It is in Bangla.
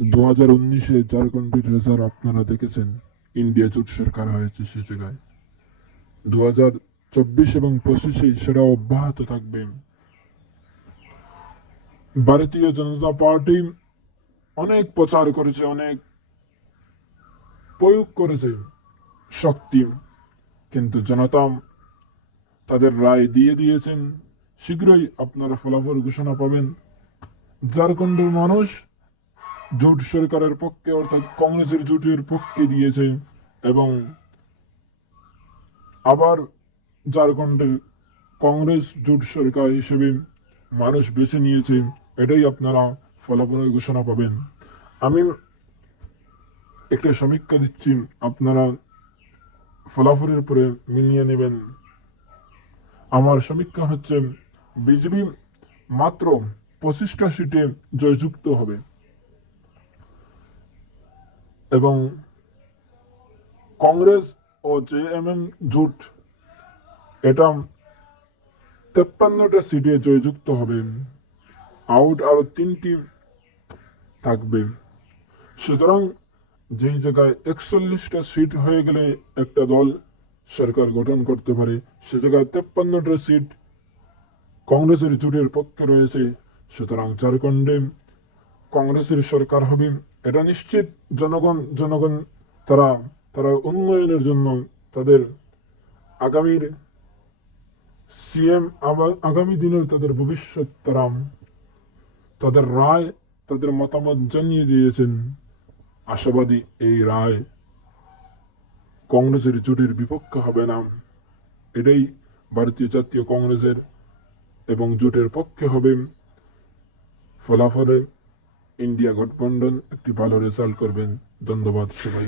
দু হাজার উনিশে ঝাড়খণ্ডের রেজাল্ট আপনারা দেখেছেন, ইন্ডিয়া জোট সরকার হয়েছে সে জায়গায়। দু হাজার চব্বিশ এবং পঁচিশে সেটা অব্যাহত থাকবে। ভারতীয় জনতা পার্টি অনেক প্রচার করেছে, অনেক প্রয়োগ করেছে শক্তি, কিন্তু জনতা তাদের রায় দিয়ে দিয়েছেন। শীঘ্রই আপনারা ফলাফল ঘোষণা পাবেন। ঝাড়খণ্ডের মানুষ জোট সরকারের পক্ষে, অর্থাৎ কংগ্রেসের জোটের পক্ষে দিয়েছে এবং আবার ঝাড়খণ্ডের কংগ্রেস জোট সরকার হিসেবে মানুষ বেছে নিয়েছে। এটাই আপনারা ফলাফলের ঘোষণা পাবেন। আমি একটা সমীক্ষা দিচ্ছি, আপনারা ফলাফলের উপরে মিলিয়ে নেবেন। আমার সমীক্ষা হচ্ছে, বিজেপি মাত্র পঁচিশটা সিটে জয়যুক্ত হবে। এবং কংগ্রেস ও জেএমএম জোট, এটা তেপ্পান্নটা সিটে জয়যুক্ত হবে। আউট আরও তিনটি থাকবে। সুতরাং যেই জায়গায় একচল্লিশটা সিট হয়ে গেলে একটা দল সরকার গঠন করতে পারে, সে জায়গায় তেপ্পান্নটা সিট কংগ্রেসের জোটের পক্ষে রয়েছে। সুতরাং ঝাড়খণ্ডে কংগ্রেসের সরকার হবে, এটা নিশ্চিত। জনগণ জনগণ, তারা তারা উন্নয়নের জন্য তাদের আগামীর সিএম আগামী দিনের তাদের ভবিষ্যৎ তারা তাদের রায়, তাদের মতামত জানিয়ে দিয়েছেন। আশাবাদী এই রায় কংগ্রেসের জোটের বিপক্ষে হবে না। এটাই ভারতীয় জাতীয় কংগ্রেসের এবং জোটের পক্ষে হবে। ফলাফলে ইন্ডিয়া গঠবন্ধন একটি ভালো রেজাল্ট করবেন। ধন্যবাদ সবাই